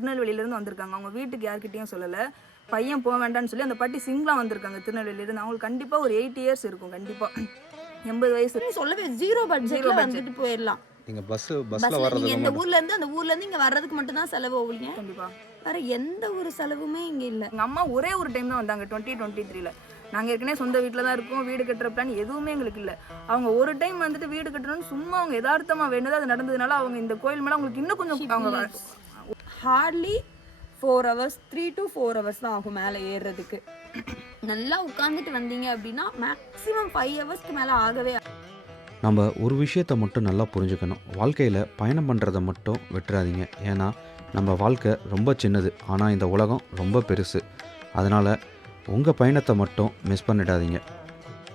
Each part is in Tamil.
திருநெல்வேலியிலேருந்து வந்திருக்காங்க. அவங்க வீட்டுக்கு யார்கிட்டயும் சொல்லலை. பையன் போக வேண்டாம்னு சொல்லி அந்த பாட்டி சிங்கிளாக வந்திருக்காங்க திருநெல்வேலியிலேருந்து. அவங்களுக்கு கண்டிப்பாக ஒரு எயிட் இயர்ஸ் இருக்கும். கண்டிப்பாக எண்பது வயசு. சொல்லவே ஜீரோ பட்ஜெட்ல budget. வந்துட்டு போயிடலாம். பஸ்ஸு பஸ்ஸில் பஸ்ல வர்றது நீங்க இந்த ஊர்ல இருந்து அந்த ஊர்ல இருந்து இங்க வர்றதுக்கு மட்டும் தான் செலவு ஆகுங்க கண்டிப்பாக வேற எந்த ஒரு செலவுமே இங்க இல்ல. எங்கள் அம்மா ஒரே ஒரு டைம் தான் வந்தாங்க டுவெண்ட்டி டுவெண்ட்டி த்ரீல நாங்கள் ஏற்கனவே சொந்த வீட்டில் தான் இருக்கோம். வீடு கட்டுற பிளான் எதுவுமே எங்களுக்கு இல்லை. அவங்க ஒரு டைம் வந்துட்டு வீடு கட்டணும்னு சும்மா அவங்க யதார்த்தமாக வேணுது அது நடந்ததுனால அவங்க இந்த கோயில் மேலே அவங்களுக்கு இன்னும் கொஞ்சம் அவங்க hardly four hours three to four hours தான் ஆகும் மேலே ஏறுறதுக்கு. நல்லா உட்காந்துட்டு வந்தீங்க அப்படின்னா மேக்ஸிமம் ஃபைவ் ஹவர்ஸ்க்கு மேலே ஆகவே நம்ம ஒரு விஷயத்தை மட்டும் நல்லா புரிஞ்சுக்கணும். வாழ்க்கையில் பயணம் பண்ணுறதை மட்டும் விட்டுறாதீங்க. ஏன்னா நம்ம வாழ்க்கை ரொம்ப சின்னது. ஆனால் இந்த உலகம் ரொம்ப பெருசு. அதனால் உங்கள் பயணத்தை மட்டும் மிஸ் பண்ணிடாதீங்க.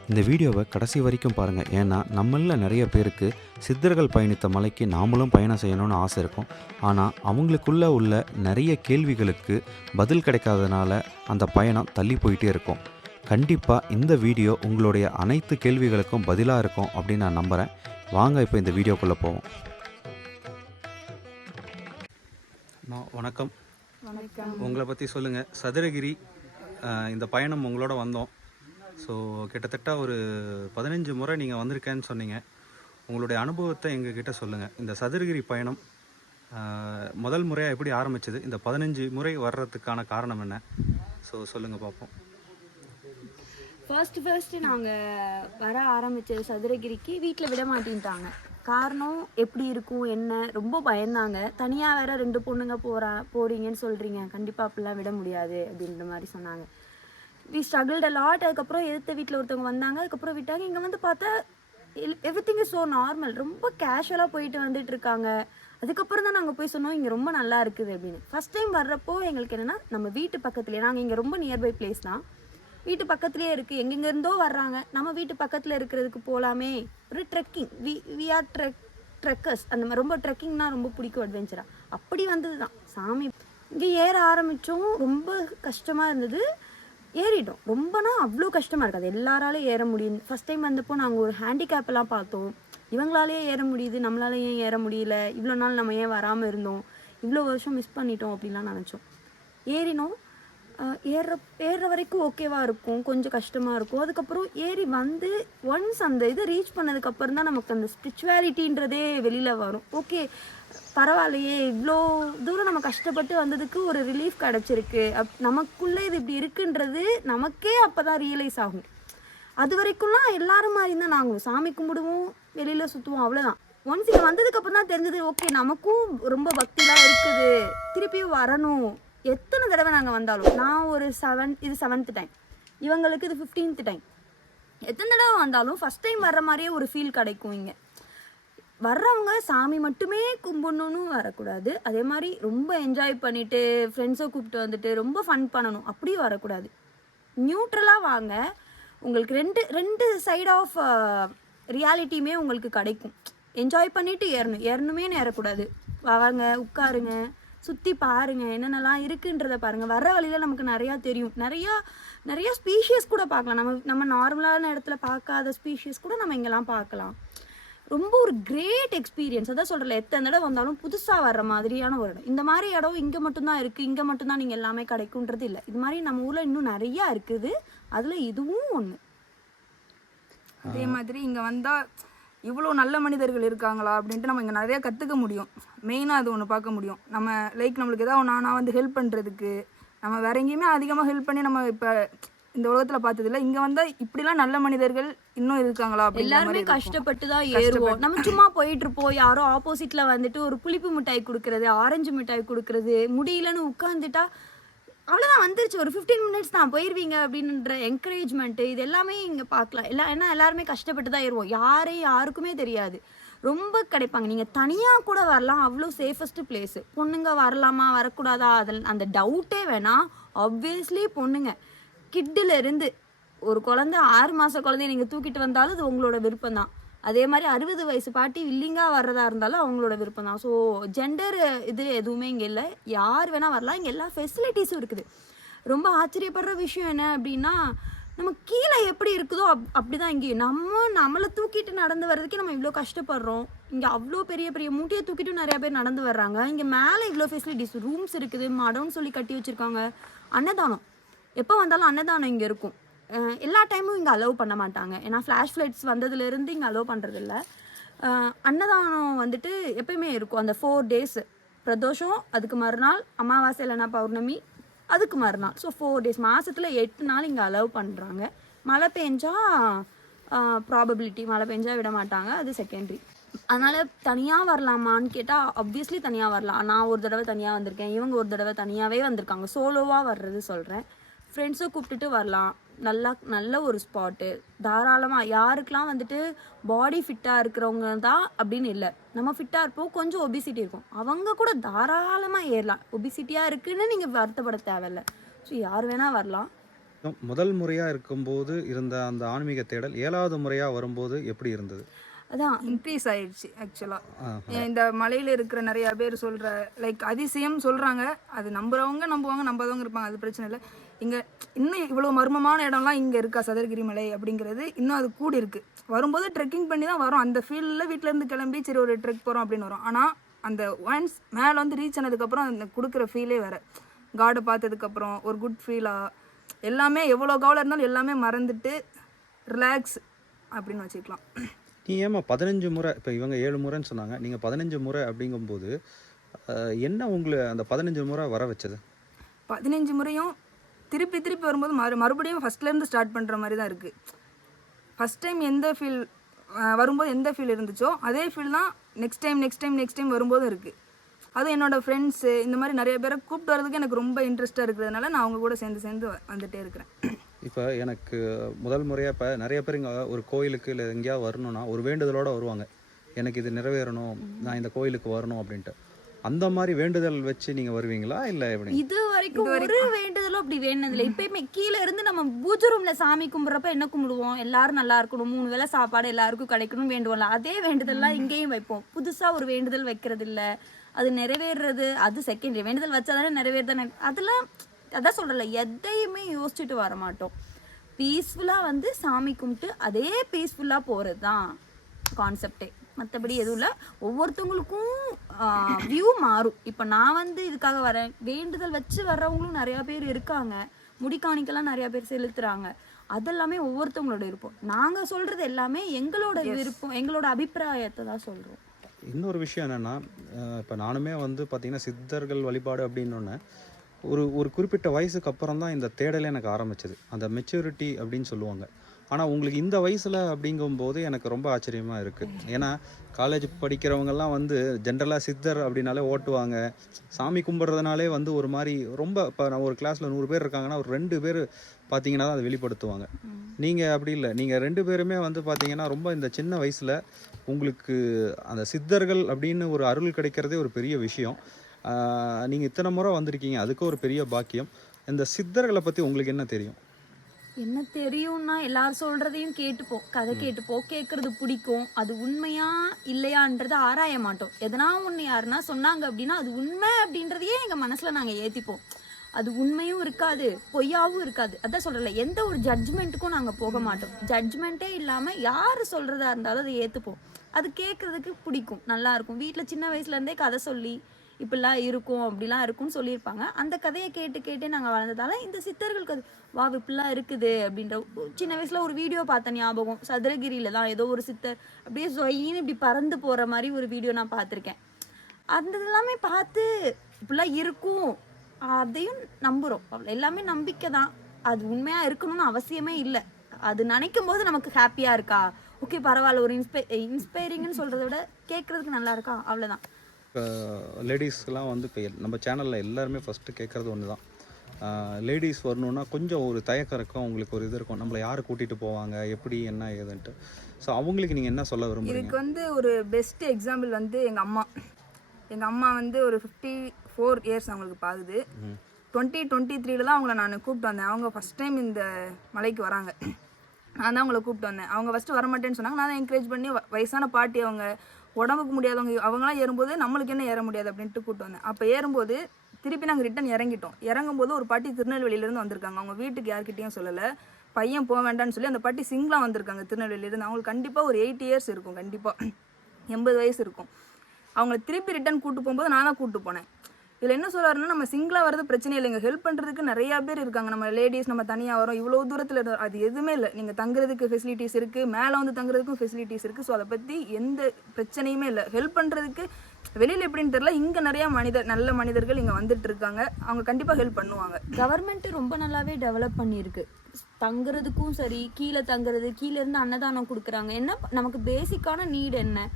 இந்த வீடியோவை கடைசி வரைக்கும் பாருங்கள் ஏன்னா நம்மளில் நிறைய பேருக்கு சித்தர்கள் பயணித்த மலைக்கு நாமளும் பயணம் செய்யணும்னு ஆசை இருக்கும். ஆனால் அவங்களுக்குள்ள உள்ள நிறைய கேள்விகளுக்கு பதில் கிடைக்காதனால அந்த பயணம் தள்ளி போயிட்டே இருக்கும். கண்டிப்பாக இந்த வீடியோ உங்களுடைய அனைத்து கேள்விகளுக்கும் பதிலாக இருக்கும் அப்படின்னு நான் நம்புகிறேன் வாங்க இப்போ இந்த வீடியோக்குள்ளே போவோம். வணக்கம். வணக்கம். உங்களை பற்றி சொல்லுங்கள் சதுரகிரி இந்த பயணம் உங்களோட வந்தோம். ஸோ கிட்டத்தட்ட ஒரு பதினஞ்சு முறை நீங்கள் வந்திருக்கேன்னு சொன்னீங்க. உங்களுடைய அனுபவத்தை எங்ககிட்ட சொல்லுங்கள் இந்த சதுரகிரி பயணம் முதல் முறையாக எப்படி ஆரம்பிச்சது? இந்த பதினஞ்சு முறை வர்றதுக்கான காரணம் என்ன? ஸோ சொல்லுங்கள் பார்ப்போம் ஃபர்ஸ்ட் ஃபர்ஸ்ட்டு நாங்கள் வர ஆரம்பித்தது சதுரகிரிக்கு வீட்டில் விட மாட்டேன்ட்டாங்க. காரணம் எப்படி இருக்கும் என்ன? ரொம்ப பயந்தாங்க. தனியாக வேற ரெண்டு பொண்ணுங்க போகிறா போகிறீங்கன்னு சொல்கிறீங்க கண்டிப்பாக அப்படிலாம் விட முடியாது அப்படின்ற மாதிரி சொன்னாங்க. வி ஸ்ட்ரகிள்ட் லாட் அதுக்கப்புறம் எதிர்த்த வீட்டில் ஒருத்தவங்க வந்தாங்க. அதுக்கப்புறம் விட்டாங்க. இங்கே வந்து பார்த்தா everything is so normal ரொம்ப கேஷுவலாக போயிட்டு வந்துட்டு இருக்காங்க. அதுக்கப்புறம் தான் நாங்கள் போய் சொன்னோம் இங்கே ரொம்ப நல்லா இருக்குது அப்படின்னு. ஃபஸ்ட் டைம் வர்றப்போ எங்களுக்கு என்னென்னா நம்ம வீட்டு பக்கத்துலேயே நாங்கள் இங்கே ரொம்ப நியர்பை பிளேஸ் தான். வீட்டு பக்கத்துலேயே இருக்குது எங்கெங்கேருந்தோ வர்றாங்க. நம்ம வீட்டு பக்கத்தில் இருக்கிறதுக்கு போகலாமே ஒரு trekking we we are trek trekkers அந்த மாதிரி ரொம்ப ட்ரெக்கிங்னா ரொம்ப பிடிக்கும் அட்வென்ச்சராக அப்படி வந்தது தான் சாமி இங்கே ஏற ஆரம்பித்தோம் ரொம்ப கஷ்டமாக இருந்தது. ஏறிட்டோம். ரொம்பனா அவ்வளோ கஷ்டமாக இருக்காது எல்லாராலையும் ஏற முடியும் ஃபஸ்ட் டைம் வந்தப்போ நாங்கள் ஒரு ஹேண்டிகேப்பெல்லாம் பார்த்தோம். இவங்களாலேயே ஏற முடியுது. நம்மளால ஏன் ஏற முடியல? இவ்வளோ நாள் நம்ம ஏன் வராமல் இருந்தோம்? இவ்வளோ வருஷம் மிஸ் பண்ணிட்டோம் அப்படின்லாம் நினச்சோம். ஏறினோம். ஏற ஏறுற வரைக்கும் ஓகேவாக இருக்கும். கொஞ்சம் கஷ்டமாக இருக்கும். அதுக்கப்புறம் ஏறி வந்து ஒன்ஸ் அந்த இதை ரீச் பண்ணதுக்கப்புறம் தான் நமக்கு அந்த ஸ்பிரிச்சுவாலிட்டின்றதே வெளியில் வரும். ஓகே பரவாயில்லையே இவ்வளோ தூரம் நம்ம கஷ்டப்பட்டு வந்ததுக்கு ஒரு ரிலீஃப் கிடச்சிருக்கு. அப் நமக்குள்ளே இது இப்படி இருக்குன்றது நமக்கே அப்போ தான் ரியலைஸ் ஆகும். அது வரைக்கும்லாம் எல்லாரும் மாதிரி தான் நாங்கள் சாமி கும்பிடுவோம் வெளியில் சுற்றுவோம் அவ்வளோதான் ஒன்ஸ் இங்கே வந்ததுக்கப்புறம் தான் தெரிஞ்சது ஓகே நமக்கும் ரொம்ப பக்திலாம் இருக்குது. திருப்பியும் வரணும். எத்தனை தடவை நாங்கள் வந்தாலும். நான் ஒரு செவன் இது செவன்த் டைம் இவங்களுக்கு இது ஃபிஃப்டீன்த் டைம் எத்தனை தடவை வந்தாலும் ஃபஸ்ட் டைம் வர்ற மாதிரியே ஒரு ஃபீல் கிடைக்கும் இங்கே. வர்றவங்க சாமி மட்டுமே கும்பிடணும்னு வரக்கூடாது. அதே மாதிரி ரொம்ப என்ஜாய் பண்ணிட்டு ஃப்ரெண்ட்ஸை கூப்பிட்டு வந்துட்டு ரொம்ப ஃபன் பண்ணணும். அப்படியும் வரக்கூடாது. நியூட்ரலாக வாங்க. உங்களுக்கு ரெண்டு ரெண்டு சைட் ஆஃப் ரியாலிட்டியுமே உங்களுக்கு கிடைக்கும். என்ஜாய் பண்ணிவிட்டு ஏறணும். ஏறணுமே ஏறக்கூடாது வாங்க உட்காருங்க. சுற்றி பாருங்க. என்னென்னலாம் இருக்குன்றத பாருங்கள் வர்ற வழியில் நமக்கு நிறையா தெரியும். நிறையா நிறையா ஸ்பீஷியஸ் கூட பார்க்கலாம். நம்ம நம்ம நார்மலான இடத்துல பார்க்காத ஸ்பீஷியஸ் கூட நம்ம இங்கெல்லாம் பார்க்கலாம். ரொம்ப ஒரு கிரேட் எக்ஸ்பீரியன்ஸ் அதான் சொல்கிறல எத்தனை தடவை வந்தாலும் புதுசாக வர்ற மாதிரியான ஒரு இடம். இந்த மாதிரி இடம் இங்கே மட்டும்தான் இருக்குது இங்கே மட்டும்தான் நீங்கள் எல்லாமே கிடைக்குன்றது இல்லை. இது மாதிரி நம்ம ஊரில் இன்னும் நிறையா இருக்குது. அதில் இதுவும் ஒன்று அதே மாதிரி இங்கே வந்தால் இவ்வளோ நல்ல மனிதர்கள் இருக்காங்களா அப்படின்ட்டு நம்ம இங்கே நிறையா கற்றுக்க முடியும். மெயினாக அது ஒன்று பார்க்க முடியும். நம்ம லைக் நம்மளுக்கு ஏதாவது ஒன்று நான் வந்து ஹெல்ப் பண்ணுறதுக்கு நம்ம வேற எங்கேயுமே அதிகமாக ஹெல்ப் பண்ணி நம்ம இப்போ இந்த உலகத்தில் பார்த்ததில்ல. இங்கே வந்தால் இப்படிலாம் நல்ல மனிதர்கள் இன்னும் இருக்காங்களா எல்லாருமே. கஷ்டப்பட்டு தான் ஏறுவோம். நம்ம சும்மா போயிட்டு இருப்போம் யாரோ ஆப்போசிட்ல வந்துட்டு ஒரு புளிப்பு மிட்டாய் கொடுக்கறது ஆரஞ்சு மிட்டாய் கொடுக்கறது முடியலன்னு உட்காந்துட்டா அவ்வளோதான் வந்துருச்சு. ஒரு ஃபிஃப்டீன் மினிட்ஸ் தான். போயிருவீங்க அப்படின்ற என்கரேஜ்மெண்ட்டு இது எல்லாமே இங்கே பார்க்கலாம். எல்லாம் ஏன்னா எல்லாருமே கஷ்டப்பட்டு தான் ஏறுவோம். யாரே யாருக்குமே தெரியாது. ரொம்ப கிடைப்பாங்க. நீங்கள் தனியாக கூட வரலாம். அவ்வளோ சேஃபஸ்ட் பிளேஸு பொண்ணுங்க வரலாமா? வரக்கூடாதா? அதில் அந்த டவுட்டே வேணாம். ஆப்வியஸ்லி பொண்ணுங்க. கிட்டில் இருந்து ஒரு குழந்தை ஆறு மாத குழந்தைய நீங்கள் தூக்கிட்டு வந்தாலும் அது உங்களோட விருப்பம் தான் அதே மாதிரி அறுபது வயசு பாட்டி வில்லிங்காக வர்றதா இருந்தாலும் அவங்களோட விருப்பம் தான் ஸோ ஜெண்டர் இது எதுவுமே இங்கே இல்லை. யார் வேணால் வரலாம். இங்கே எல்லா ஃபெசிலிட்டிஸும் இருக்குது. ரொம்ப ஆச்சரியப்படுற விஷயம் என்ன அப்படின்னா நம்ம கீழே எப்படி இருக்குதோ அப் அப்படி தான் இங்கேயும். நம்ம நம்மளை தூக்கிட்டு நடந்து வர்றதுக்கே நம்ம இவ்வளோ கஷ்டப்படுறோம். இங்கே அவ்வளோ பெரிய பெரிய மூட்டையை தூக்கிட்டு நிறையா பேர் நடந்து வர்றாங்க. இங்கே மேலே இவ்வளோ ஃபெசிலிட்டிஸ் ரூம்ஸ் இருக்குது மடம்னு சொல்லி கட்டி வச்சுருக்காங்க. அன்னதானம். எப்போ வந்தாலும் அன்னதானம் இங்கே இருக்கும். எல்லா டைமும் இங்கே அலோவ் பண்ண மாட்டாங்க. ஏன்னா ஃப்ளாஷ் ஃப்ளைட்ஸ் வந்ததுலேருந்து இங்கே அலோவ் பண்ணுறதில்ல அன்னதானம் வந்துட்டு எப்பயுமே இருக்கும். அந்த ஃபோர் டேஸ் பிரதோஷம் அதுக்கு மறுநாள் அமாவாசை இல்லைனா பௌர்ணமி அதுக்கு மறுநாள். ஸோ ஃபோர் டேஸ் மாதத்தில் எட்டு நாள் இங்கே அலோவ் பண்ணுறாங்க மழை பெஞ்சால் ப்ராபபிலிட்டி மழை பெஞ்சால் விட மாட்டாங்க. அது செகண்டரி அதனால் தனியாக வரலாமான்னு கேட்டால் ஆப்வியஸ்லி தனியாக வரலாம். நான் ஒரு தடவை தனியாக வந்திருக்கேன். இவங்க ஒரு தடவை தனியாகவே வந்திருக்காங்க. சோலோவாக வர்றது சொல்கிறேன் ஃப்ரெண்ட்ஸை கூப்பிட்டுட்டு வரலாம். நல்லா நல்ல ஒரு ஸ்பாட்டு தாராளமாக யாருக்கெல்லாம் வந்துட்டு பாடி ஃபிட்டாக இருக்கிறவங்க தான் அப்படின்னு இல்லை. நம்ம ஃபிட்டாக இருப்போம். கொஞ்சம் ஒபிசிட்டி இருக்கும். அவங்க கூட தாராளமாக ஏறலாம். ஒபிசிட்டியாக இருக்குன்னு நீங்கள் வருத்தப்பட தேவையில்ல. ஸோ யார் வேணால் வரலாம். முதல் முறையாக இருக்கும்போது இருந்த அந்த ஆன்மீக தேடல் ஏழாவது முறையாக வரும்போது எப்படி இருந்தது? அதான். இன்க்ரீஸ் ஆயிடுச்சு ஆக்சுவலாக இந்த மலையில இருக்கிற நிறைய பேர் சொல்ற லைக் அதிசயம் சொல்றாங்க. அது நம்புறவங்க நம்புவாங்க நம்பாதவங்க இருப்பாங்க. அது பிரச்சனை இல்லை. இங்க இன்னும் இவ்வளவு மர்மமான இடம்லாம் இங்க இருக்கா சதுரகிரி மலை அப்படிங்கிறது இன்னும் அது கூடி இருக்கு. வரும்போது ட்ரெக்கிங் பண்ணி தான் வரும். அந்த ஃபீல்டில் வீட்ல இருந்து கிளம்பி சரி ஒரு ட்ரெக் போறோம் அப்படின்னு வரும். ஆனா அந்த ஒன்ஸ் மேலே வந்து ரீச் ஆனதுக்கப்புறம் அந்த கொடுக்குற ஃபீலே வேற. காடை பார்த்ததுக்கப்புறம் ஒரு குட் ஃபீலாக எல்லாமே எவ்வளோ கவலை இருந்தாலும் எல்லாமே மறந்துட்டு ரிலாக்ஸ் அப்படின்னு வச்சுக்கலாம். நீ ஏமா பதினஞ்சு முறை இப்போ இவங்க ஏழு முறைன்னு சொன்னாங்க. நீங்கள் பதினஞ்சு முறை அப்படிங்கும்போது என்ன உங்களை அந்த பதினஞ்சு முறை வர வச்சது? பதினஞ்சு முறையும் திருப்பி திருப்பி வரும்போது மறு மறுபடியும் ஃபஸ்ட்லேருந்து ஸ்டார்ட் பண்ணுற மாதிரி தான் இருக்குது ஃபஸ்ட் டைம் எந்த ஃபீல் வரும்போது எந்த ஃபீல் இருந்துச்சோ அதே ஃபீல் தான் next time next time next time வரும்போதும் இருக்குது அதுவும் என்னோட ஃப்ரெண்ட்ஸு இந்த மாதிரி நிறைய பேரை கூப்பிட்டு வரதுக்கு எனக்கு ரொம்ப இன்ட்ரெஸ்ட்டாக இருக்கிறதுனால நான் அவங்க கூட சேர்ந்து சேர்ந்து வ- வந்துட்டே இருக்கிறேன். இப்போ எனக்கு முதல் முறையாக இப்போ நிறைய பேர் இங்கே ஒரு கோயிலுக்கு இல்லை எங்கேயாவது வரணும்னா ஒரு வேண்டுதலோட வருவாங்க. எனக்கு இது நிறைவேறணும் நான் இந்த கோயிலுக்கு வரணும் அப்படின்ட்டு. அந்த மாதிரி வேண்டுதல் வச்சு நீங்கள் வருவீங்களா? இல்லை எப்படி? இது வரைக்கும் ஒரு வேண்டுதலும் அப்படி வேண்டதில்லை இப்பயுமே கீழே இருந்து நம்ம பூஜை ரூம்ல சாமி கும்பிட்றப்ப என்ன கும்பிடுவோம்? எல்லாரும் நல்லா இருக்கணும். மூணு வேளை சாப்பாடு எல்லாருக்கும் கிடைக்கணும் வேண்டுவோம்ல. அதே வேண்டுதல்லாம் இங்கேயும் வைப்போம். புதுசா ஒரு வேண்டுதல் வைக்கிறது இல்ல அது நிறைவேறுறது அது செகண்டரி வேண்டுதல் வச்சாதானே நிறைவேறுதானே அதெல்லாம் அதான் சொல்றல எதையுமே யோசிச்சுட்டு வர மாட்டோம். பீஸ்ஃபுல்லா வந்து சாமி கும்பிட்டு அதே பீஸ்ஃபுல்லா போறது தான் கான்செப்டே மற்றபடி எதுவும் இல்லை. ஒவ்வொருத்தவங்களுக்கும் வியூ மாறும். இப்போ நான் வந்து இதுக்காக வரேன். வேண்டுதல் வச்சு வர்றவங்களும் நிறையா பேர் இருக்காங்க. முடிக்காணிக்கெல்லாம் நிறையா பேர் செலுத்துறாங்க. அதெல்லாமே ஒவ்வொருத்தவங்களோட விருப்பம். நாங்கள் சொல்றது எல்லாமே எங்களோட விருப்பம் எங்களோட அபிப்பிராயத்தை தான் சொல்கிறோம் இன்னொரு விஷயம் என்னென்னா இப்போ நானுமே வந்து பார்த்தீங்கன்னா சித்தர்கள் வழிபாடு அப்படின்னோடனே ஒரு ஒரு குறிப்பிட்ட வயசுக்கு அப்புறம் தான் இந்த தேடலே எனக்கு ஆரம்பிச்சது. அந்த மெச்சூரிட்டி அப்படின்னு சொல்லுவாங்க. ஆனால் உங்களுக்கு இந்த வயசில் அப்படிங்கும்போது எனக்கு ரொம்ப ஆச்சரியமாக இருக்குது ஏன்னா காலேஜ் படிக்கிறவங்கெல்லாம் வந்து ஜென்ரலாக சித்தர் அப்படின்னாலே ஓட்டுவாங்க. சாமி கும்பிட்றதுனாலே வந்து ஒரு மாதிரி ரொம்ப இப்போ நான் ஒரு கிளாஸில் நூறு பேர் இருக்காங்கன்னா ஒரு ரெண்டு பேர் பார்த்தீங்கன்னா தான் அதை வெளிப்படுத்துவாங்க. நீங்கள் அப்படி இல்லை. நீங்கள் ரெண்டு பேருமே வந்து பார்த்தீங்கன்னா ரொம்ப இந்த சின்ன வயசில் உங்களுக்கு அந்த சித்தர்கள் அப்படின்னு ஒரு அருள் கிடைக்கிறதே ஒரு பெரிய விஷயம். நீங்கள் இத்தனை முறை வந்திருக்கீங்க. அதுக்கு ஒரு பெரிய பாக்கியம். இந்த சித்தர்களை பற்றி உங்களுக்கு என்ன தெரியும்? என்ன தெரியும்னா எல்லாரும் சொல்றதையும் கேட்டுப்போம் கதை கேட்டுப்போம். கேட்கறது பிடிக்கும். அது உண்மையா இல்லையான்றதை ஆராய மாட்டோம். எதனா ஒன்று யாருன்னா சொன்னாங்க அப்படின்னா அது உண்மை அப்படின்றதையே எங்க மனசுல நாங்க ஏத்திப்போம். அது உண்மையும் இருக்காது பொய்யாவும் இருக்காது. அதான் சொல்றல எந்த ஒரு ஜட்ஜ்மெண்ட்டுக்கும் நாங்க போக மாட்டோம். ஜட்ஜ்மெண்ட்டே இல்லாம யாரு சொல்றதா இருந்தாலும் அதை ஏத்துப்போம். அது கேட்கறதுக்கு பிடிக்கும் நல்லா இருக்கும். வீட்ல சின்ன வயசுல இருந்தே கதை சொல்லி இப்படிலாம் இருக்கும் அப்படிலாம் இருக்கும்னு சொல்லியிருப்பாங்க. அந்த கதையை கேட்டு கேட்டே நாங்கள் வளர்ந்ததால இந்த சித்தர்களுக்கு அது வா இப்படிலாம் இருக்குது அப்படின்ற சின்ன வயசில் ஒரு வீடியோ பார்த்த ஞாபகம். சதுரகிரியில தான் ஏதோ ஒரு சித்தர் அப்படியே சொயின்னு இப்படி பறந்து போகிற மாதிரி ஒரு வீடியோ நான் பார்த்துருக்கேன். அந்த எல்லாமே பார்த்து இப்படிலாம் இருக்கும். அதையும் நம்புகிறோம் அவ்வளோ எல்லாமே நம்பிக்கை தான். அது உண்மையாக இருக்கணும்னு அவசியமே இல்லை. அது நினைக்கும் போது நமக்கு ஹாப்பியாக இருக்கா? ஓகே பரவாயில்ல ஒரு இன்ஸ்பை இன்ஸ்பைரிங்னு சொல்கிறத விட கேட்குறதுக்கு நல்லா இருக்கா? அவ்வளோதான் லேடிஸ்க்கெலாம் வந்து இப்போ நம்ம சேனலில் எல்லாருமே ஃபஸ்ட்டு கேட்குறது ஒன்று தான் லேடிஸ் வரணுன்னா கொஞ்சம் ஒரு தயக்கம் இருக்கும் உங்களுக்கு ஒரு இது இருக்கும். நம்மளை யார் கூட்டிகிட்டு போவாங்க? எப்படி என்ன ஏதுன்ட்டு. ஸோ அவங்களுக்கு நீங்கள் என்ன சொல்ல விரும்புறீங்க? இதுக்கு வந்து ஒரு பெஸ்ட் எக்ஸாம்பிள் வந்து எங்கள் அம்மா. எங்கள் அம்மா வந்து ஒரு ஃபிஃப்டி ஃபோர் இயர்ஸ் அவங்களுக்கு பாகுது. டுவெண்ட்டி டுவெண்ட்டி த்ரீல தான் அவங்கள நான் கூப்பிட்டு வந்தேன். அவங்க ஃபஸ்ட் டைம் இந்த மலைக்கு வராங்க. நான் தான் அவங்கள கூப்பிட்டு வந்தேன். அவங்க ஃபஸ்ட்டு வரமாட்டேன்னு சொன்னாங்க. நான் தான் என்கரேஜ் பண்ணி வயசான பாட்டி அவங்க உடம்புக்கு முடியாதவங்க அவங்களாம் ஏறும்போது நம்மளுக்கு என்ன ஏற முடியாது அப்படின்ட்டு கூப்பிட்டு வந்தேன். அப்போ ஏறும்போது திருப்பி நாங்கள் ரிட்டன் இறங்கிட்டோம். இறங்கும்போது ஒரு பாட்டி திருநெல்வேலியிலேருந்து வந்திருக்காங்க. அவங்க வீட்டுக்கு யார்கிட்டையும் சொல்லலை. பையன் போக வேண்டாம்னு சொல்லி அந்த பாட்டி சிங்கிளாக வந்திருக்காங்க திருநெல்வேலியிலேருந்து அவங்களுக்கு கண்டிப்பாக ஒரு எயிட் இயர்ஸ் இருக்கும் கண்டிப்பாக எண்பது வயசு இருக்கும். அவங்கள திருப்பி ரிட்டன் கூப்பிட்டு போகும்போது நான் தான் கூட்டு போனேன். இதில் என்ன சொல்றாருன்னா நம்ம சிங்கிளாக வரது பிரச்சனை இல்லைங்க. ஹெல்ப் பண்ணுறதுக்கு நிறையா பேர் இருக்காங்க. நம்ம லேடிஸ் நம்ம தனியாக வரோம் இவ்வளோ தூரத்தில் அது எதுவுமே இல்லை. நீங்கள் தங்குறதுக்கு ஃபெசிலிட்டிஸ் இருக்குது மேலே வந்து தங்குறதுக்கும் ஃபெசிலிட்டிஸ் இருக்குது ஸோ அதை பற்றி எந்த பிரச்சனையுமே இல்லை. ஹெல்ப் பண்ணுறதுக்கு வெளியில் எப்படின்னு தெரியல. இங்கே நிறையா மனிதர் நல்ல மனிதர்கள் இங்கே வந்துட்டு இருக்காங்க. அவங்க கண்டிப்பாக ஹெல்ப் பண்ணுவாங்க. கவர்மெண்ட் ரொம்ப நல்லாவே டெவலப் பண்ணியிருக்கு. தங்குறதுக்கும் சரி கீழே தங்குறது கீழே இருந்து அன்னதானம் கொடுக்குறாங்க. என்ன நமக்கு பேசிக்கான நீட் என்ன?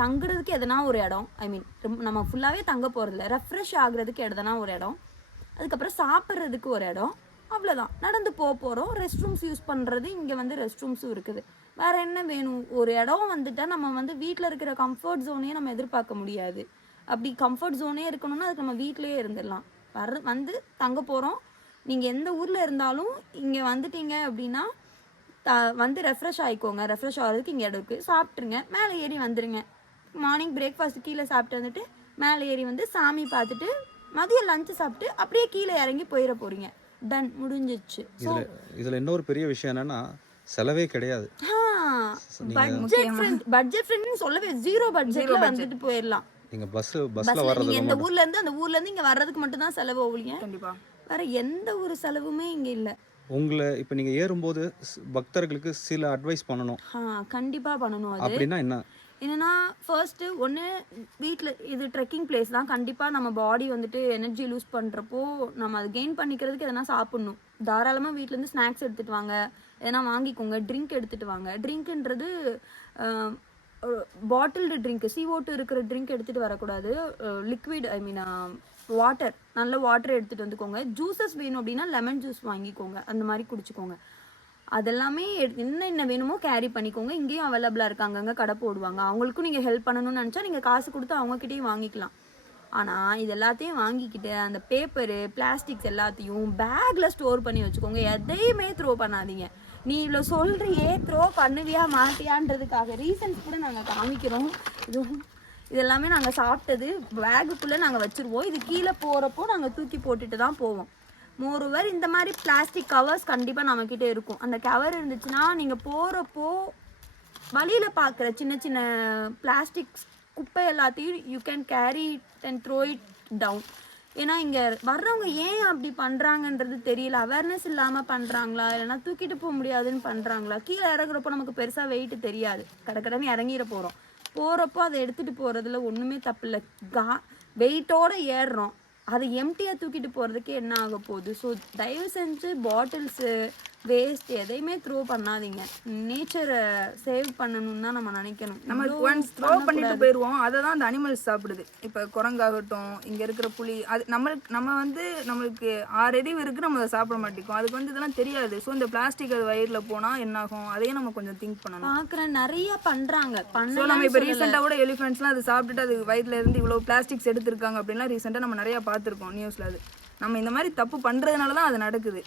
தங்குறதுக்கு எதனா ஒரு இடம். ஐ மீன் நம்ம ஃபுல்லாகவே தங்க போகிறதில்ல ரெஃப்ரெஷ் ஆகுறதுக்கு எதனா ஒரு இடம். அதுக்கப்புறம் சாப்பிட்றதுக்கு ஒரு இடம். அவ்வளோதான் நடந்து போக போகிறோம் ரெஸ்ட் ரூம்ஸ் யூஸ் பண்ணுறது இங்கே வந்து ரெஸ்ட் ரூம்ஸும் இருக்குது. வேறு என்ன வேணும்? ஒரு இடம் வந்துட்டால் நம்ம வந்து வீட்டில் இருக்கிற கம்ஃபர்ட் ஜோனையே நம்ம எதிர்பார்க்க முடியாது. அப்படி கம்ஃபர்ட் ஜோனே இருக்கணும்னா அதுக்கு நம்ம வீட்டிலேயே இருந்துடலாம். வர வந்து தங்க போகிறோம் நீங்கள் எந்த ஊரில் இருந்தாலும் இங்கே வந்துட்டீங்க அப்படின்னா த வந்து ரெஃப்ரெஷ் ஆகிக்கோங்க ரெஃப்ரெஷ் ஆகிறதுக்கு இங்கே இடம் இருக்குது சாப்பிட்ருங்க மேலே ஏறி வந்துருங்க. மார்னிங் பிரேக்ஃபாஸ்ட் கீழே சாப்பிட்டு வந்துட்டு மேலே ஏறி வந்து சாமி பார்த்துட்டு மதியம் லஞ்சு சாப்பிட்டு அப்படியே கீழே இறங்கி போயிட போகிறீங்க டன் முடிஞ்சிச்சு. இதில் இதில் இன்னொரு பெரிய விஷயம் என்னன்னா செலவே கிடையாது. பட்ஜெட் ஃப்ரெண்ட் பட்ஜெட் ஃப்ரெண்ட்னு சொல்லவே ஜீரோ பட்ஜெட்ல வந்துட்டு போயிடலாம். பஸ்ஸு பஸ்ஸில் பஸ்ல வர்றது நீங்க இந்த ஊர்ல இருந்து அந்த ஊர்ல இருந்து இங்க வர்றதுக்கு மட்டும் தான் செலவு ஒழிய கண்டிப்பாக வேற எந்த ஒரு செலவுமே இங்க இல்ல. உங்களை இப்போ நீங்கள் ஏறும்போது பக்தர்களுக்கு சில அட்வைஸ் பண்ணணும். கண்டிப்பா பண்ணணும் அது. அப்படின்னா என்ன? என்னன்னா ஃபர்ஸ்ட்டு ஒன்று வீட்டில் இது ட்ரெக்கிங் பிளேஸ் தான். கண்டிப்பாக நம்ம பாடி வந்துட்டு எனர்ஜி லூஸ் பண்ணுறப்போ நம்ம அது கெயின் பண்ணிக்கிறதுக்கு எதனா சாப்பிட்ணும். தாராளமாக வீட்டிலேருந்து ஸ்நாக்ஸ் எடுத்துகிட்டு வாங்க. எதனா வாங்கிக்கோங்க. ட்ரிங்க் எடுத்துகிட்டு வாங்க. ட்ரிங்க்ன்றது பாட்டில்டு ட்ரிங்க் CO2 இருக்கிற ட்ரிங்க் எடுத்துகிட்டு வரக்கூடாது. லிக்விட் ஐ மீன் வாட்டர் நல்ல வாட்டர் எடுத்துகிட்டு வந்துக்கோங்க. ஜூஸஸ் வேணும் அப்படின்னா லெமன் ஜூஸ் வாங்கிக்கோங்க. அந்த மாதிரி குடிச்சிக்கோங்க. அதெல்லாமே எடு- என்ன என்ன வேணுமோ கேரி பண்ணிக்கோங்க. இங்கேயும் அவைலபிளாக இருக்காங்க அங்கே கடை போடுவாங்க. அவங்களுக்கும் நீங்கள் ஹெல்ப் பண்ணணும்னு நினச்சா நீங்கள் காசு கொடுத்து அவங்கக்கிட்டேயும் வாங்கிக்கலாம். ஆனால் இது எல்லாத்தையும் வாங்கிக்கிட்டு அந்த பேப்பரு பிளாஸ்டிக்ஸ் எல்லாத்தையும் பேக்கில் ஸ்டோர் பண்ணி வச்சுக்கோங்க. எதையுமே த்ரோ பண்ணாதீங்க. நீ இவ்வளோ சொல்கிறியே த்ரோ பண்ணுவியா மாட்டியான்றதுக்காக ரீசன்ஸ் கூட நாங்கள் காமிக்கிறோம். இதுவும் இதெல்லாமே நாங்கள் சாப்பிட்டது பேகுக்குள்ளே நாங்கள் வச்சுருவோம். இது கீழே போகிறப்போ நாங்கள் தூக்கி போட்டுட்டு தான் போவோம். மோரோவர் இந்த மாதிரி பிளாஸ்டிக் கவர்ஸ் கண்டிப்பாக நம்மக்கிட்ட இருக்கும். அந்த கவர் இருந்துச்சுன்னா நீங்கள் போகிறப்போ வழியில் பார்க்குற சின்ன சின்ன பிளாஸ்டிக் குப்பை எல்லாத்தையும் you can carry and throw it down ஏன்னா இங்கே வர்றவங்க ஏன் அப்படி பண்ணுறாங்கன்றது தெரியல. அவேர்னஸ் இல்லாமல் பண்ணுறாங்களா இல்லைன்னா தூக்கிட்டு போக முடியாதுன்னு பண்ணுறாங்களா கீழே இறங்குறப்போ நமக்கு பெருசாக வெயிட் தெரியாது. கடக்கடன்னு இறங்கிட போகிறோம் போகிறப்போ அதை எடுத்துகிட்டு போகிறதுல ஒன்றுமே தப்பில்லை. கா வெயிட்டோடு ஏறுறோம். அதை எம்டியாக தூக்கிட்டு போகிறதுக்கு என்ன ஆக போகுது ஸோ தயவு செஞ்சு பாட்டில்ஸு வேஸ்ட் எதையுமே த்ரோ பண்ணாதீங்க. நேச்சரை சேவ் பண்ணணும்னு தான் நம்ம நினைக்கணும். நம்ம ஒன்ஸ் த்ரோ பண்ணிட்டு போயிடுவோம் அதை தான் அந்த அனிமல்ஸ் சாப்பிடுது. இப்போ குரங்காகட்டும் இங்கே இருக்கிற புலி அது நம்மளுக்கு நம்ம வந்து நம்மளுக்கு ஆறு அறிவு இருக்குது நம்ம அதை சாப்பிட மாட்டேங்கும் அதுக்கு வந்து இதெல்லாம் தெரியாது. ஸோ இந்த பிளாஸ்டிக் அது வயிறில் போனால் என்ன ஆகும் அதையும் நம்ம கொஞ்சம் திங்க் பண்ணணும். பார்க்குறேன். நிறைய பண்ணுறாங்க ஸோ நம்ம இப்போ ரீசெண்டாக கூட எலிஃபென்ட்ஸ்லாம் அது சாப்பிட்டுட்டு அது வயிற்றுல இருந்து இவ்வளோ பிளாஸ்டிக்ஸ் எடுத்திருக்காங்க அப்படின்லாம் ரீசெண்டாக நம்ம நிறையா பார்த்துருக்கோம் நியூஸில் அது. நம்ம இந்த மாதிரி தப்பு பண்ணுறதுனால தான் அது நடக்குது.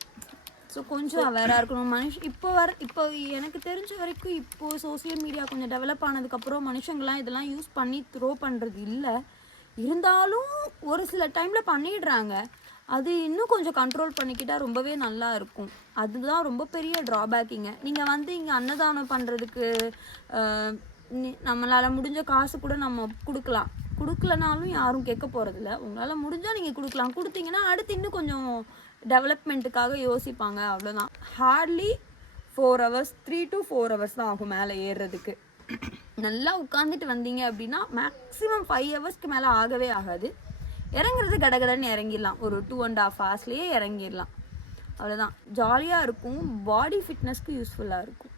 ஸோ கொஞ்சம் அவேராக இருக்கணும். மனுஷ இப்போ வர இப்போ எனக்கு தெரிஞ்ச வரைக்கும் இப்போ சோஷியல் மீடியா கொஞ்சம் டெவலப் ஆனதுக்கப்புறம் மனுஷங்களாம் இதெல்லாம் யூஸ் பண்ணி த்ரோ பண்ணுறது இல்லை. இருந்தாலும் ஒரு சில டைமில் பண்ணிடுறாங்க. அது இன்னும் கொஞ்சம் கண்ட்ரோல் பண்ணிக்கிட்டா ரொம்பவே நல்லா இருக்கும். அதுதான் ரொம்ப பெரிய ட்ராபேக்கிங்க நீங்கள் வந்து இங்கே அன்னதானம் பண்ணுறதுக்கு நம்மளால் முடிஞ்ச காசு கூட நம்ம கொடுக்கலாம். கொடுக்கலனாலும் யாரும் கேட்க போகிறதில்ல உங்களால் முடிஞ்சால் நீங்கள் கொடுக்கலாம். கொடுத்தீங்கன்னா அடுத்து இன்னும் கொஞ்சம் டெவலப்மெண்ட்டுக்காக யோசிப்பாங்க. அவ்வளோதான் hardly four hours three to four hours தான் ஆகும் மேலே ஏறுறதுக்கு. நல்லா உட்காந்துட்டு வந்தீங்க அப்படின்னா மேக்ஸிமம் ஃபைவ் ஹவர்ஸ்க்கு மேலே ஆகவே ஆகாது. இறங்குறது கடகடன்னு இறங்கிடலாம். ஒரு டூ அண்ட் ஹாஃப் ஹவர்ஸ்லேயே இறங்கிடலாம். அவ்வளோதான் ஜாலியாக இருக்கும். பாடி ஃபிட்னஸ்க்கு யூஸ்ஃபுல்லாக இருக்கும்.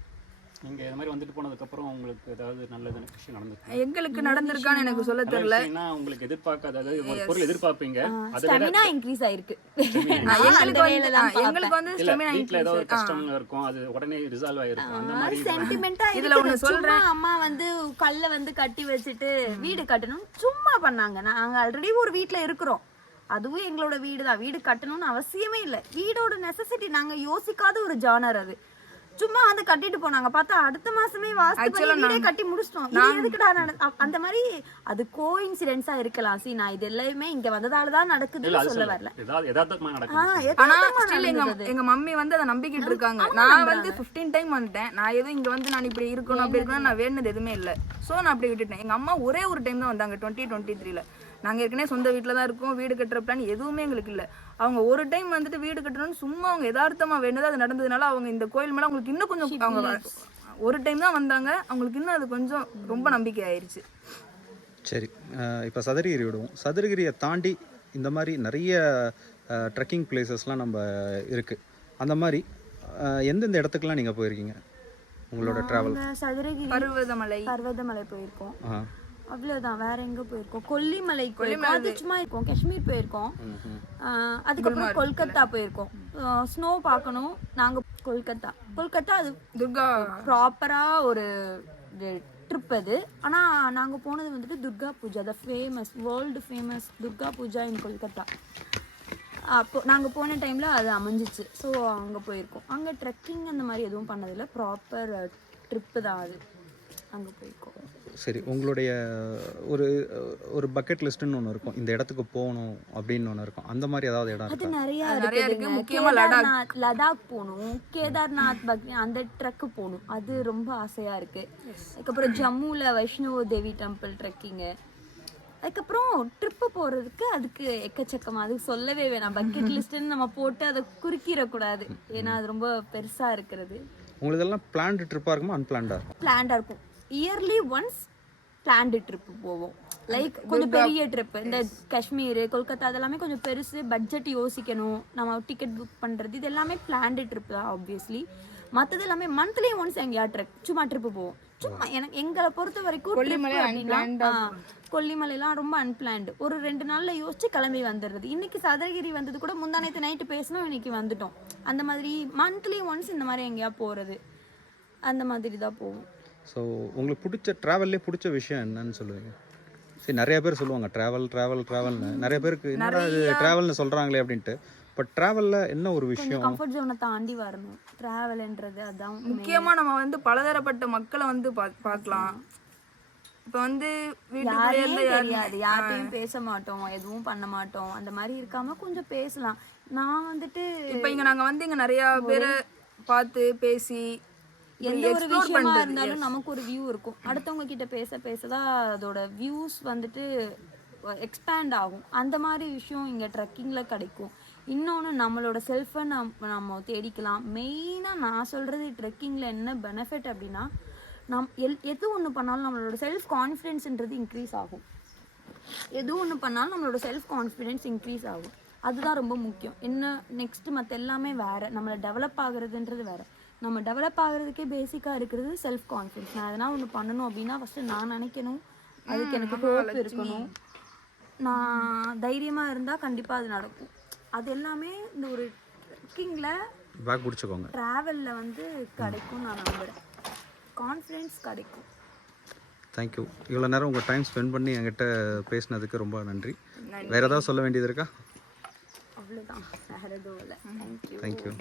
நீங்க இந்த மாதிரி வந்துட்டு போனதுக்கு அப்புறம் உங்களுக்கு ஏதாவது நல்ல விஷயம் நடந்திருக்கு? எங்களுக்கு நடந்திருக்கான்னு எனக்கு சொல்ல தெரியல உங்களுக்கு எதிர்பார்க்காத அதாவது ஒரு பொருள் எதிர்பார்ப்பீங்க. ஸ்டெமினா இன்க்ரீஸ் ஆயிருக்கு. எங்களுக்கு வந்து. எங்களுக்கு வந்து இல்ல stamina வீட்ல ஏதோ ஒரு. கஷ்டம் இருக்கும் அது உடனே ரிசால்வ் ஆயிருக்கும். அந்த மாதிரி சென்டிமெண்டா இதுல ஒண்ணு சொல்றேன். அம்மா வந்து கல்ல வந்து கட்டி வச்சுட்டு வீடு கட்டணும் சும்மா பண்ணாங்க. நாங்க ஆல்ரெடி ஒரு வீட்ல இருக்கிறோம். அதுவும் எங்களோட வீடு தான் வீடு கட்டணும்னு அவசியமே இல்லை. வீடோட நெசசிட்டி நாங்க யோசிக்காத ஒரு ஜானர் அது. சும்மா வந்து கட்டிட்டு போனாங்க. பார்த்தா அடுத்த மாசமே வாஸ்து கட்டி முடிச்சிட்டோம். எதுக்குடா அந்த மாதிரி அது கோ இன்சிடென்ட்ஸா இருக்கலாம். சி நான் இது எல்லாமே இங்க வந்ததால தான் நடக்குதுன்னு சொல்ல வரல. ஆனா ஸ்டில் எங்க. எங்க மம்மி வந்து அதை நம்பிக்கிட்டு இருக்காங்க. நான் வந்து 15 டைம் வந்துட்டேன். நான் எதுவும் இங்க வந்து நான் இப்படி இருக்கணும் அப்படி இருக்கணும் நான் வேணுனது எதுவுமே இல்ல. சோ நான் அப்படி விட்டுட்டேன். எங்க அம்மா ஒரே ஒரு டைம் தான் வந்தாங்க டுவெண்ட்டி டுவெண்ட்டி த்ரீல நாங்க ஏற்கனவே சொந்த வீட்டில் தான் இருக்கோம் வீடு கட்டுற பிளான் எதுவுமே எங்களுக்கு இல்ல. அவங்க ஒரு டைம் வந்துட்டு வீடு கட்டணும்னு சும்மா அவங்க யதார்த்தமா வேணுது அது நடந்ததுனால அவங்க இந்த கோயில் மேல அவங்களுக்கு இன்னும் கொஞ்சம் அவங்க ஒரு டைம் தான் வந்தாங்க. அவங்களுக்கு இன்னும் அது கொஞ்சம் ரொம்ப நம்பிக்கை ஆயிருச்சு. சரி இப்போ சதுரகிரி விடுவோம். சதுரகிரியை தாண்டி இந்த மாதிரி நிறைய ட்ரெக்கிங் பிளேசஸ்லாம் நம்ம இருக்குது அந்த மாதிரி எந்தெந்த இடத்துக்குலாம் நீங்கள் போயிருக்கீங்க? உங்களோட ட்ராவல் சதுரகிரி பருவதமலை. பர்வதமலை போயிருக்கோம். ஆ. அவ்வளவுதான். வேற எங்க போயிருக்கோம்? கொல்லிமலை அது சும்மா இருக்கோம். காஷ்மீர் போயிருக்கோம். அதுக்கப்புறம் கொல்கத்தா போயிருக்கோம். ஸ்னோ பார்க்கணும். நாங்க கொல்கத்தா. கொல்கத்தா அது துர்கா ப்ராப்பரா ஒரு ட்ரிப் அது. ஆனா நாங்க போனது வந்துட்டு Durga Puja the famous world famous Durga Puja in Kolkata. அப்போ நாங்க போன டைம்ல அது அமைஞ்சிச்சு. ஸோ அங்க போயிருக்கோம். அங்க ட்ரெக்கிங் அந்த மாதிரி எதுவும் பண்ணதில்ல. ப்ராப்பர் ட்ரிப்பு தான் அது. அங்க போயிருக்கோம். சரி உங்களுடைய ஒரு ஒரு பக்கெட் லிஸ்ட்டுன்னு ஒன்று இருக்கும். இந்த இடத்துக்கு போகணும் அப்படின்னு ஒன்று இருக்கும். அந்த மாதிரி ஏதாவது இடம் அது இருக்கா? நிறைய இருக்கு. முக்கியமா லடாக். லடாக் போகணும். கேதார்நாத் பக்ரி அந்த ட்ரெக்கு போகணும். அது ரொம்ப ஆசையா இருக்கு. அதுக்கப்புறம் ஜம்முல வைஷ்ணவ தேவி டெம்பிள் ட்ரெக்கிங்கு அதுக்கப்புறம் ட்ரிப்பு போறதுக்கு அதுக்கு எக்கச்சக்கமா. அது சொல்லவே வேணாம். பக்கெட் லிஸ்ட்னு நம்ம போட்டு அதை குறுக்கிடக்கூடாது. ஏன்னா அது ரொம்ப பெருசா இருக்கிறது. உங்களுதெல்லாம் பிளான்டு ட்ரிப்பாக இருக்குமா? அன்பிளான்டாக இருக்கும்? பிளான்டா இருக்கும். இயர்லி ஒன்ஸ் பிளான்டு ட்ரிப் போவோம். லைக் கொஞ்சம் பெரிய ட்ரிப் இந்த காஷ்மீர் கொல்கத்தா அதெல்லாமே கொஞ்சம் பெருசு பட்ஜெட் யோசிக்கணும். நம்ம டிக்கெட் புக் பண்றது இது எல்லாமே பிளான்டு ட்ரிப் தான் ஆப்வியஸ்லி மற்றது எல்லாமே மந்த்லி ஒன்ஸ் எங்கேயா ட்ரிப் சும்மா ட்ரிப் போவோம். சும்மா எனக்கு எங்களை பொறுத்த வரைக்கும் கொல்லிமலை அப்படின்னா, கொல்லிமலைலாம் ரொம்ப அன்பிளான்டு ஒரு ரெண்டு நாள்ல யோசிச்சு கிளம்பி வந்துடுறது. இன்னைக்கு சதுரகிரி வந்தது கூட முந்தானத்து நைட்டு பேசணும் இன்னைக்கு வந்துட்டோம். அந்த மாதிரி மந்த்லி ஒன்ஸ் இந்த மாதிரி எங்கேயா போறது. அந்த மாதிரி தான் போவோம். ஸோ உங்களுக்கு பிடிச்ச ட்ராவல்லே பிடிச்ச விஷயம் என்னன்னு சொல்லுவீங்க? சரி நிறைய பேர் சொல்லுவாங்க ட்ராவல் ட்ராவல் ட்ராவல்னு நிறைய பேருக்கு என்னடா இது ட்ராவல்னு சொல்கிறாங்களே அப்படின்ட்டு. பட் ட்ராவலில் என்ன ஒரு விஷயம்? கம்ஃபர்ட் ஜோனை தாண்டி வரணும். ட்ராவல்ன்றது அதான் முக்கியமா நம்ம வந்து பலதரப்பட்ட மக்களை வந்து பா- பார்க்கலாம். இப்ப வந்து யாரையும் தெரியாது. யார்கிட்டயும் பேச மாட்டோம் எதுவும் பண்ண மாட்டோம். அந்த மாதிரி இருக்காம கொஞ்சம் பேசலாம். நான் வந்துட்டு இப்ப இங்க நாங்க வந்து இங்க நிறைய பேரை பார்த்து பேசி எந்த ஒரு விஷயமா. இருந்தாலும் நமக்கு ஒரு வியூ இருக்கும். அடுத்தவங்க கிட்ட பேச பேசதான் அதோட வியூஸ் வந்துட்டு எக்ஸ்பேண்ட் ஆகும். அந்த மாதிரி விஷயம் இங்கே ட்ரெக்கிங்கில் கிடைக்கும். இன்னொன்று நம்மளோட செல்ஃபை நம் நம்ம தேடிக்கலாம். மெயினாக நான் சொல்கிறது ட்ரெக்கிங்கில் என்ன பெனிஃபிட் அப்படின்னா நம் எல் எது ஒன்று பண்ணாலும் நம்மளோட செல்ஃப் கான்ஃபிடென்ஸ்ன்றது இன்க்ரீஸ் ஆகும். எது ஒன்று பண்ணாலும் நம்மளோட செல்ஃப் கான்ஃபிடென்ஸ் இன்க்ரீஸ் ஆகும். அதுதான் ரொம்ப முக்கியம். என்ன நெக்ஸ்ட் மற்ற எல்லாமே வேற. நம்மளை டெவலப் ஆகுறதுன்றது வேற. நம்ம டெவலப் ஆகுறதுக்கே பேசிக்காக இருக்கிறது செல்ஃப் கான்ஃபிடென்ஸ் நான் எதனா ஒன்று பண்ணணும் அப்படின்னா ஃபஸ்ட்டு நான் நினைக்கணும். அதுக்கு எனக்கு ஹோப் இருக்கணும். நான் தைரியமாக இருந்தால் கண்டிப்பாக அது நடக்கும். அது எல்லாமே இந்த ஒரு ட்ரெக்கிங்கில் பேக் பிடிச்சிக்கோங்க ட்ராவலில் வந்து கிடைக்கும் நான் நம்புகிறேன் கான்ஃபிடென்ஸ் கிடைக்கும். தேங்க்யூ இவ்வளோ நேரம் உங்கள் டைம் ஸ்பெண்ட் பண்ணி என்கிட்ட பேசினதுக்கு ரொம்ப நன்றி. வேறு ஏதாவது சொல்ல வேண்டியது இருக்கா? அவ்வளோதான் வேறு எதுவும் இல்லை. Thank you thank you